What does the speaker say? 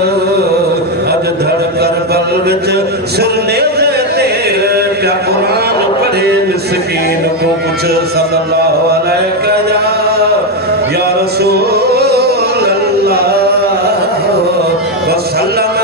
अज धड़कर बल विच सुरने देते क्या कुरान पढ़े मिस्कीन को कुछ सल्लल्लाहु अलैहि या रसूल अल्लाह वसल्लम